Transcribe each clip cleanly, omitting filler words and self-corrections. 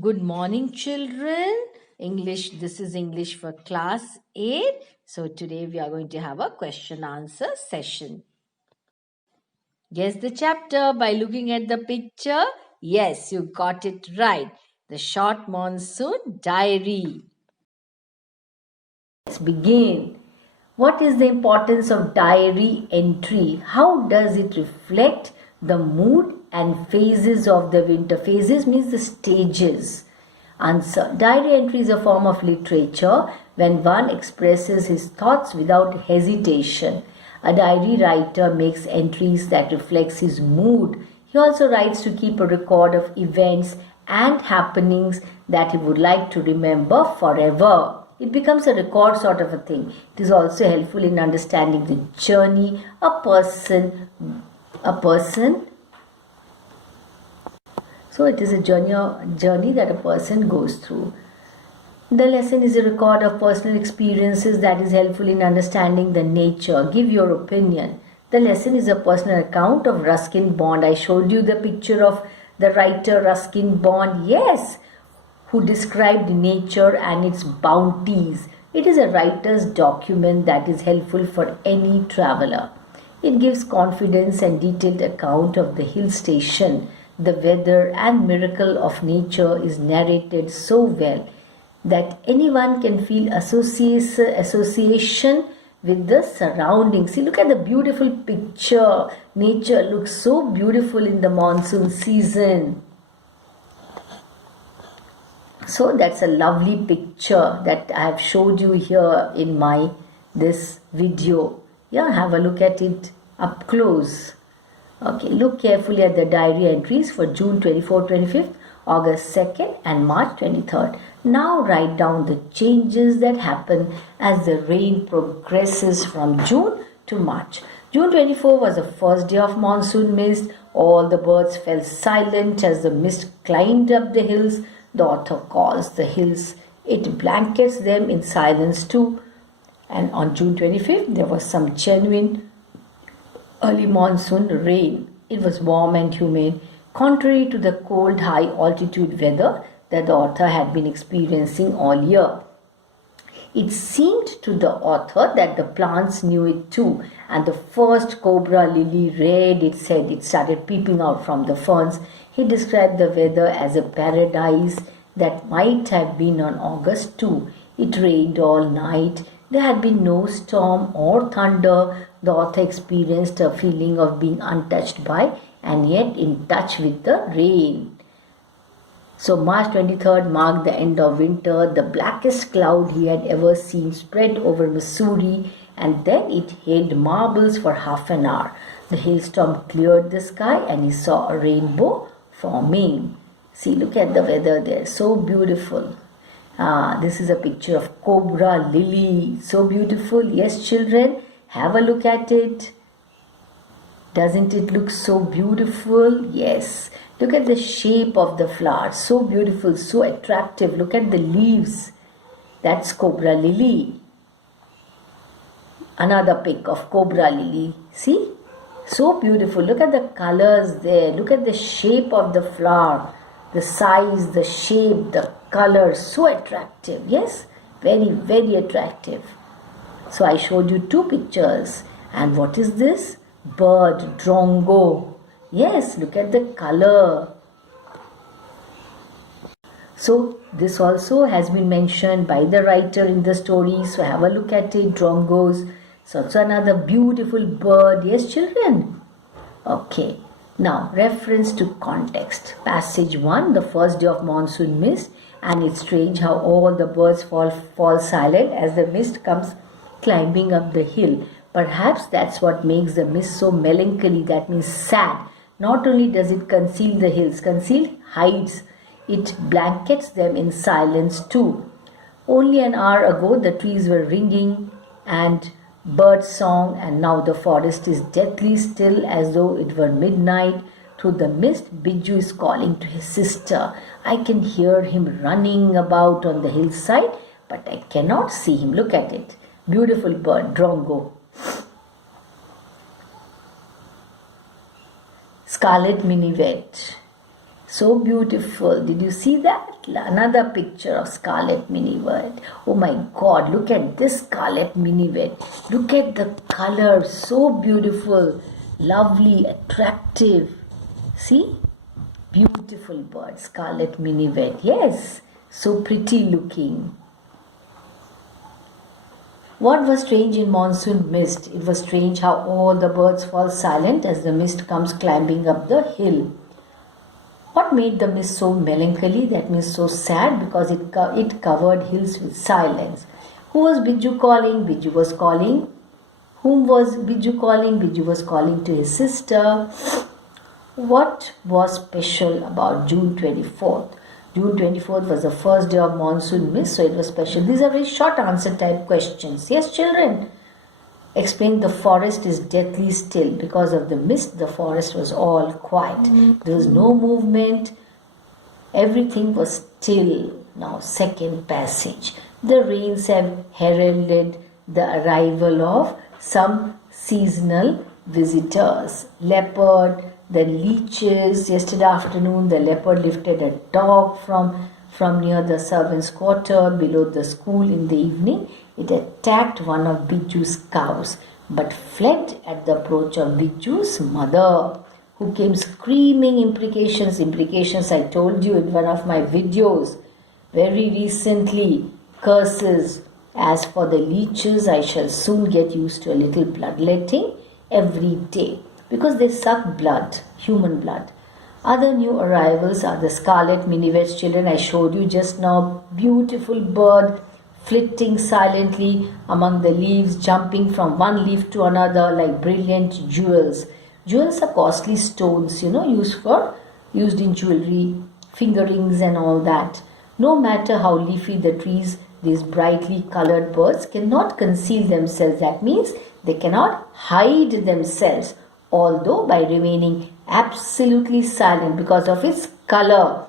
Good morning, children. This is English for class 8. So today we are going to have a question answer session. Guess the chapter by looking at the picture. Yes, you got it right. The Short Monsoon Diary. Let's begin. What is the importance of diary entry? How does it reflect the mood and phases of the winter? Phases means the stages. Answer. Diary entry is a form of literature when one expresses his thoughts without hesitation. A diary writer makes entries that reflects his mood. He also writes to keep a record of events and happenings that he would like to remember forever. It becomes a record sort of a thing. It is also helpful in understanding the journey a person. So it is a journey that a person goes through. The lesson is a record of personal experiences that is helpful in understanding the nature. Give your opinion. The lesson is a personal account of Ruskin Bond. I showed you the picture of the writer Ruskin Bond. Yes, who described nature and its bounties. It is a writer's document that is helpful for any traveler. It gives confidence and detailed account of the hill station. The weather and miracle of nature is narrated so well that anyone can feel association with the surroundings. See, look at the beautiful picture. Nature looks so beautiful in the monsoon season. So that's a lovely picture that I have showed you here in this video. Yeah, have a look at it up close. Okay, look carefully at the diary entries for June 24, 25th, August 2nd and March 23rd. Now write down the changes that happen as the rain progresses from June to March. June 24 was the first day of monsoon mist. All the birds fell silent as the mist climbed up the hills. The author calls the hills. It blankets them in silence too. And on June 25th, there was some genuine early monsoon rain. It was warm and humid, contrary to the cold high altitude weather that the author had been experiencing all year. It seemed to the author that the plants knew it too, and the first cobra lily read, it said, it started peeping out from the ferns. He described the weather as a paradise that might have been on August 2. It rained all night. There had been no storm or thunder. The author experienced a feeling of being untouched by and yet in touch with the rain. So March 23rd marked the end of winter. The blackest cloud he had ever seen spread over Missouri, and then it hailed marbles for half an hour. The hailstorm cleared the sky and he saw a rainbow forming. See, look at the weather there. So beautiful. This is a picture of cobra lily. So beautiful. Yes, children, have a look at it. Doesn't it look so beautiful? Yes. Look at the shape of the flower. So beautiful, so attractive. Look at the leaves. That's cobra lily. Another pic of cobra lily. See? So beautiful. Look at the colors there. Look at the shape of the flower. The size, the shape, the color. So attractive. Yes? Very, very attractive. So I showed you two pictures. And what is this? Bird, drongo. Yes, look at the color. So this also has been mentioned by the writer in the story. So have a look at it, drongos. So also another beautiful bird. Yes, children? Okay. Now, reference to context. Passage 1, the first day of monsoon mist. And it's strange how all the birds fall silent as the mist comes climbing up the hill. Perhaps that's what makes the mist so melancholy, that means sad. Not only does it conceal the hills, hides, it blankets them in silence too. Only an hour ago the trees were ringing and bird song, and now the forest is deathly still as though it were midnight. Through the mist, Biju is calling to his sister. I can hear him running about on the hillside, but I cannot see him. Look at it. Beautiful bird, drongo. Scarlet minivet. So beautiful. Did you see that? Another picture of scarlet minivet. Oh my God, look at this scarlet minivet. Look at the color. So beautiful, lovely, attractive. See? Beautiful bird, scarlet minivet. Yes, so pretty looking. What was strange in monsoon mist? It was strange how all the birds fall silent as the mist comes climbing up the hill. What made the mist so melancholy? That means so sad, because it covered hills with silence. Who was Biju calling? Biju was calling. Whom was Biju calling? Biju was calling to his sister. What was special about June 24th? June 24th was the first day of monsoon mist, so it was special. These are very short answer type questions. Yes, children. Explain. The forest is deathly still. Because of the mist, the forest was all quiet. There was no movement. Everything was still. Now, second passage. The rains have heralded the arrival of some seasonal visitors. Leopard, the leeches. Yesterday afternoon, the leopard lifted a dog from near the servants' quarter below the school. In the evening, it attacked one of Biju's cows, but fled at the approach of Biju's mother, who came screaming. Implications I told you in one of my videos very recently. Curses. As for the leeches, I shall soon get used to a little bloodletting every day, because they suck blood, human blood. Other new arrivals are the scarlet minivets, children. I showed you just now. Beautiful bird flitting silently among the leaves, jumping from one leaf to another like brilliant jewels. Jewels are costly stones, used in jewelry, finger rings and all that. No matter how leafy the trees, these brightly colored birds cannot conceal themselves. That means they cannot hide themselves, although by remaining absolutely silent because of its color,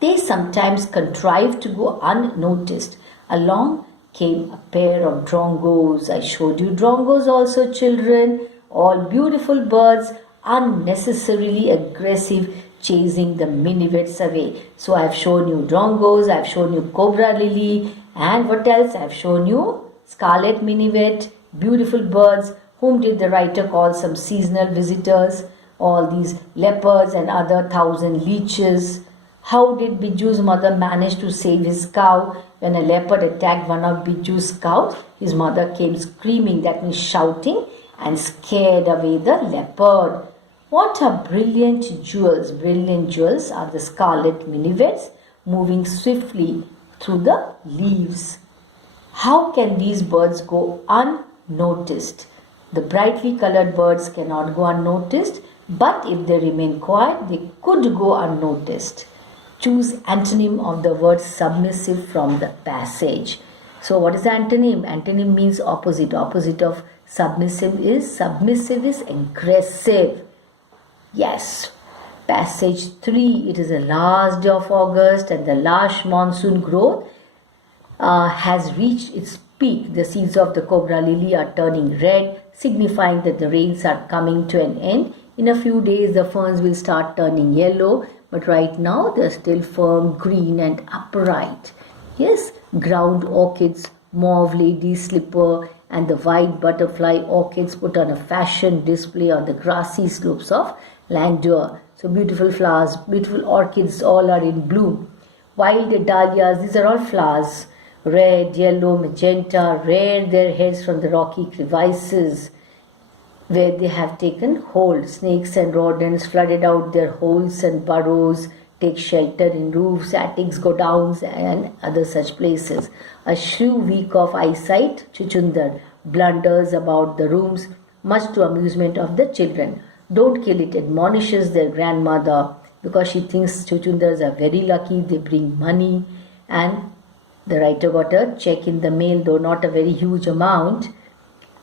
they sometimes contrive to go unnoticed. Along came a pair of drongos. I showed you drongos also, children. All beautiful birds, unnecessarily aggressive, chasing the minivets away. So I have shown you drongos, I have shown you cobra lily, and what else? I have shown you scarlet minivet, beautiful birds. Whom did the writer call some seasonal visitors? All these leopards and other 1,000 leeches. How did Biju's mother manage to save his cow? When a leopard attacked one of Biju's cows, his mother came screaming, that means shouting, and scared away the leopard. What are brilliant jewels? Brilliant jewels are the scarlet minivets moving swiftly through the leaves. How can these birds go unnoticed? The brightly colored birds cannot go unnoticed, but if they remain quiet, they could go unnoticed. Choose antonym of the word submissive from the passage. So what is the antonym? Antonym means opposite. Opposite of submissive is aggressive. Yes. Passage 3. It is the last day of August and the lush monsoon growth has reached its peak. The seeds of the cobra lily are turning red, signifying that the rains are coming to an end. In a few days, the ferns will start turning yellow, but right now they are still firm, green and upright. Yes, ground orchids, mauve lady slipper and the white butterfly orchids put on a fashion display on the grassy slopes of Landour. So beautiful flowers, beautiful orchids all are in bloom. Wild dahlias, these are all flowers. Red, yellow, magenta, rear their heads from the rocky crevices where they have taken hold. Snakes and rodents flooded out their holes and burrows, take shelter in roofs, attics, godowns and other such places. A shrew weak of eyesight, Chuchundar, blunders about the rooms, much to amusement of the children. Don't kill it, admonishes their grandmother, because she thinks Chuchundars are very lucky, they bring money. And the writer got a check in the mail, though not a very huge amount.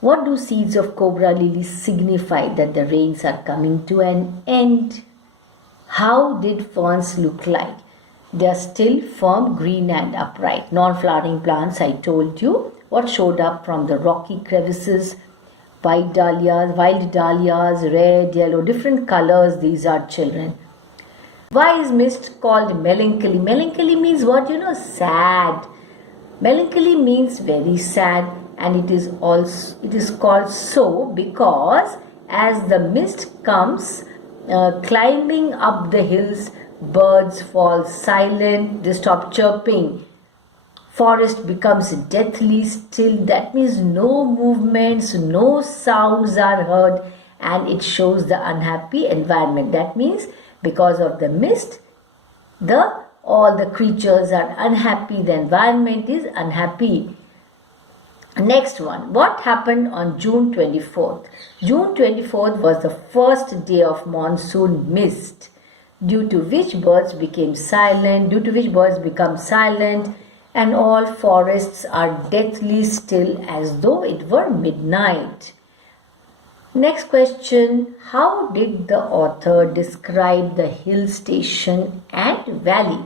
What do seeds of cobra lily signify? That the rains are coming to an end. How did ferns look like? They are still firm, green and upright. Non-flowering plants, I told you. What showed up from the rocky crevices? White dahlias, wild dahlias, red, yellow, different colors. These are, children. Why is mist called melancholy? Melancholy means what? Sad. Melancholy means very sad, and it is called so because as the mist comes climbing up the hills, birds fall silent, they stop chirping. Forest becomes deathly still. That means no movements, no sounds are heard, and it shows the unhappy environment. That means because of the mist, all the creatures are unhappy, the environment is unhappy. Next one, what happened on June 24th? June 24th was the first day of monsoon mist, due to which birds become silent, and all forests are deathly still as though it were midnight. Next question, how did the author describe the hill station and valley?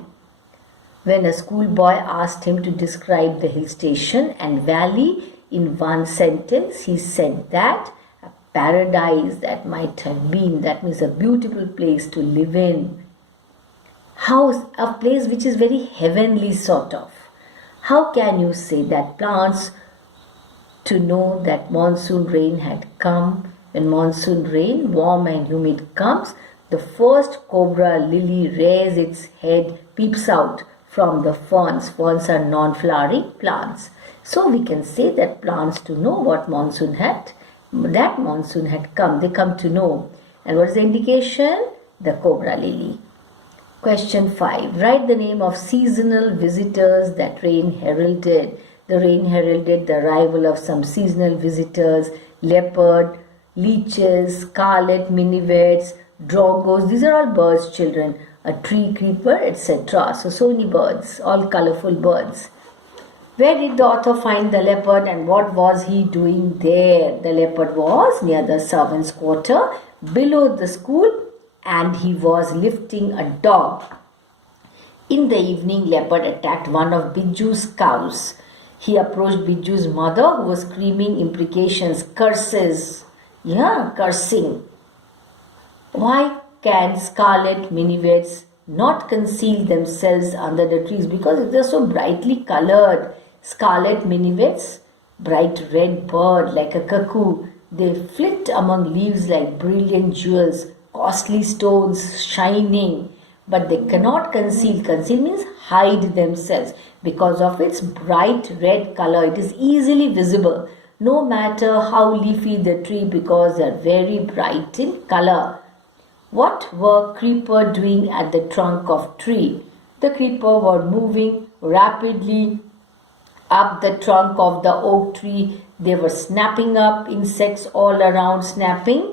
When a schoolboy asked him to describe the hill station and valley in one sentence, he said that a paradise that might have been, that means a beautiful place to live in. A place which is very heavenly sort of. How can you say that plants to know that monsoon rain had come? When monsoon rain, warm and humid, comes, the first cobra lily raises its head, peeps out from the ferns. Ferns are non-flowering plants. So we can say that plants to know that monsoon had come. They come to know. And what is the indication? The cobra lily. Question 5. Write the name of seasonal visitors that rain heralded. The rain heralded the arrival of some seasonal visitors: leopard, leeches, scarlet minivets, drongos. These are all birds, children. A tree creeper, etc. So many birds, all colorful birds. Where did the author find the leopard and what was he doing there? The leopard was near the servants' quarter below the school, and he was lifting a dog. In the evening, leopard attacked one of Biju's cows. He approached Biju's mother, who was screaming imprecations, curses. Cursing. Why can scarlet minivets not conceal themselves under the trees? Because they are so brightly colored. Scarlet minivets, bright red bird like a cuckoo. They flit among leaves like brilliant jewels, costly stones shining, but they cannot conceal. Conceal means hide themselves. Because of its bright red color, it is easily visible, no matter how leafy the tree, because they are very bright in color. What were creeper doing at the trunk of tree? The creeper were moving rapidly up the trunk of the oak tree. They were snapping up insects all around, snapping.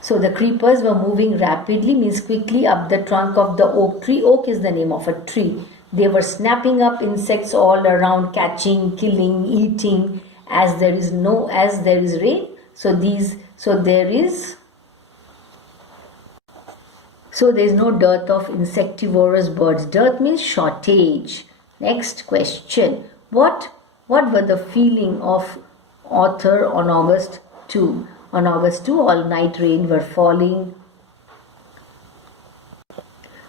So the creepers were moving rapidly, means quickly, up the trunk of the oak tree. Oak is the name of a tree. They were snapping up insects all around, catching, killing, eating. As there is rain, so there is no dearth of insectivorous birds. Dearth means shortage. Next question. What were the feeling of author on August 2? On August 2, all night rain were falling.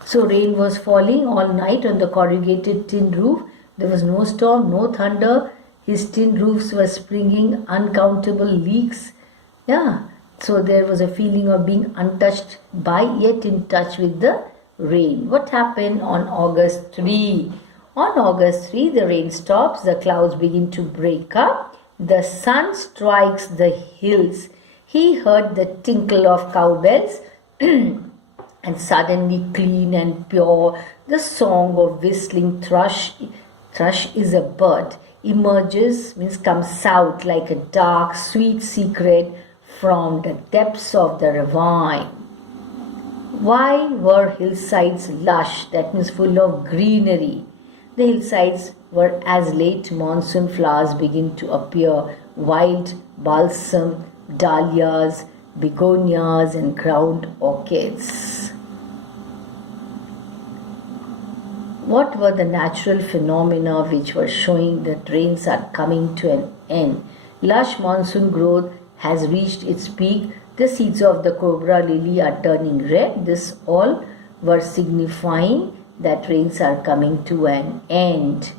So rain was falling all night on the corrugated tin roof. There was no storm, no thunder. His tin roofs were springing uncountable leaks. So there was a feeling of being untouched by, yet in touch with the rain. What happened on August 3? On August 3, the rain stops, the clouds begin to break up, the sun strikes the hills. He heard the tinkle of cowbells and suddenly clean and pure, the song of whistling thrush. Thrush is a bird. Emerges, means comes out like a dark, sweet secret from the depths of the ravine. Why were hillsides lush? That means full of greenery. The hillsides were as late monsoon flowers begin to appear: wild balsam, dahlias, begonias, and crowned orchids. What were the natural phenomena which were showing that rains are coming to an end? Lush monsoon growth has reached its peak. The seeds of the cobra lily are turning red. This all were signifying that rains are coming to an end.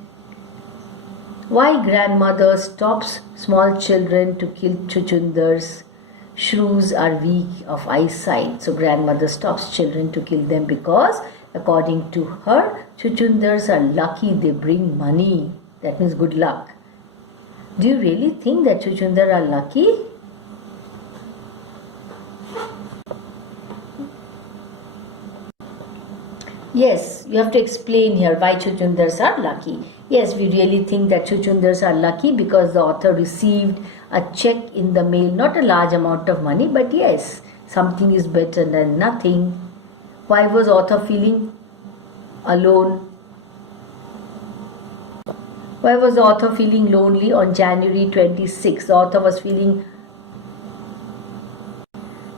Why grandmother stops small children to kill chuchundars? Shrews are weak of eyesight. So grandmother stops children to kill them because according to her, chuchundars are lucky, they bring money. That means good luck. Do you really think that chuchundar are lucky? Yes, you have to explain here why chuchundars are lucky. Yes, we really think that chuchundars are lucky because the author received a check in the mail, not a large amount of money, but yes, something is better than nothing. Why was author feeling alone? Why was the author feeling lonely on January 26th? The author was feeling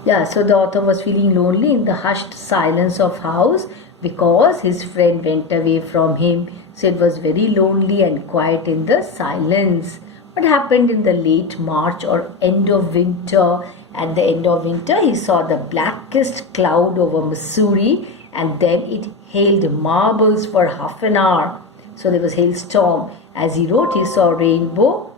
the author was feeling lonely in the hushed silence of house because his friend went away from him. So it was very lonely and quiet in the silence. What happened in the late March or end of winter? At the end of winter, he saw the blackest cloud over Missouri, and then it hailed marbles for half an hour. So there was hailstorm. As he wrote, he saw rainbow.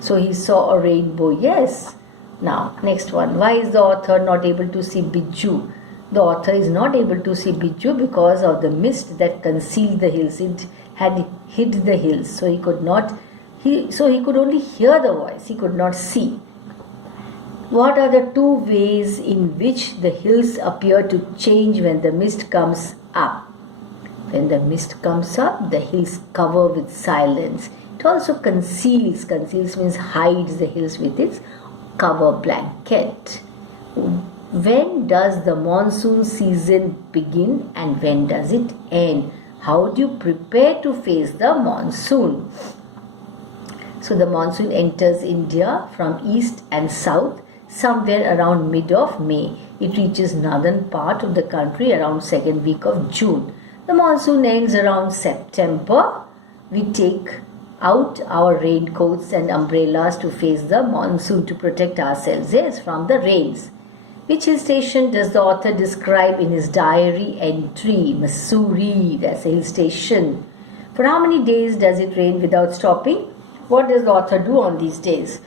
So he saw a rainbow, yes. Now, next one. Why is the author not able to see Biju? The author is not able to see Biju because of the mist that concealed the hills. It had hid the hills, so he could only hear the voice. He could not see. What are the two ways in which the hills appear to change when the mist comes up? When the mist comes up, the hills cover with silence. It also conceals. Conceals means hides the hills with its cover blanket. When does the monsoon season begin and when does it end? How do you prepare to face the monsoon? So the monsoon enters India from east and south somewhere around mid of May. It reaches northern part of the country around second week of June. The monsoon ends around September. We take out our raincoats and umbrellas to face the monsoon to protect ourselves, yes, from the rains. Which hill station does the author describe in his diary entry? Missouri, that's a hill station. For how many days does it rain without stopping? What does the author do on these days?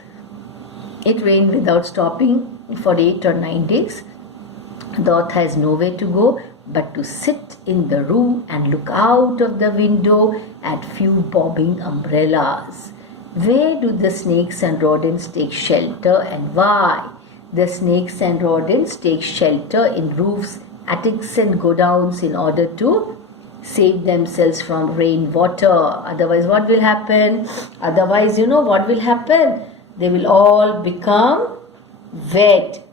It rained without stopping for 8 or 9 days. The author has nowhere to go but to sit in the room and look out of the window at few bobbing umbrellas. Where do the snakes and rodents take shelter and why? The snakes and rodents take shelter in roofs, attics and godowns in order to save themselves from rainwater. Otherwise, what will happen? Otherwise, what will happen? They will all become wet.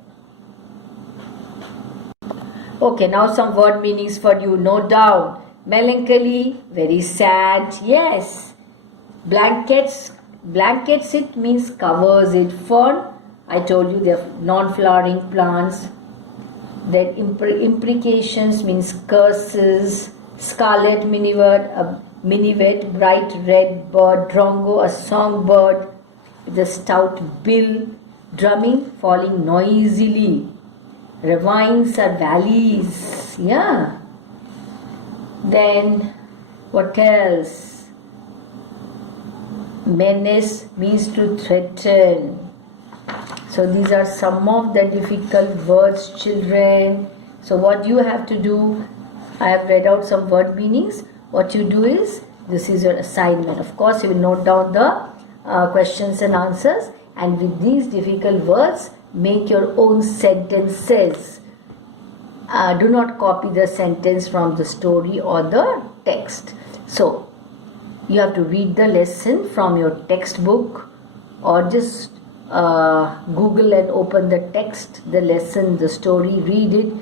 Okay, now some word meanings for you. Note down. Melancholy, very sad. Yes. Blankets it means covers it. Fern, I told you they're non-flowering plants. Then imprecations means curses. Scarlet minivet, bright red bird. Drongo, a songbird with a stout bill. Drumming, falling noisily. Ravines are valleys. Yeah. Then what else? Menace means to threaten. So these are some of the difficult words, children. So what you have to do, I have read out some word meanings. What you do is, this is your assignment. Of course, you will note down the questions and answers, and with these difficult words, make your own sentences. Do not copy the sentence from the story or the text. So, you have to read the lesson from your textbook or just Google and open the text, the lesson, the story, read it.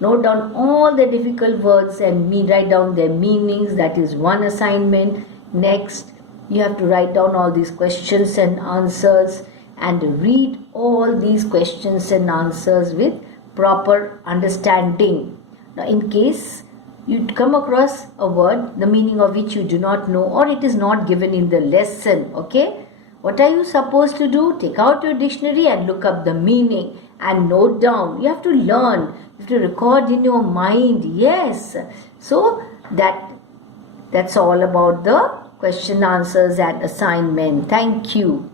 Note down all the difficult words and write down their meanings. That is one assignment. Next, you have to write down all these questions and answers and read all these questions and answers with proper understanding. Now, in case you come across a word, the meaning of which you do not know or it is not given in the lesson, okay? What are you supposed to do? Take out your dictionary and look up the meaning and note down. You have to learn. You have to record in your mind. Yes. So that's all about the question answers and assignment. Thank you.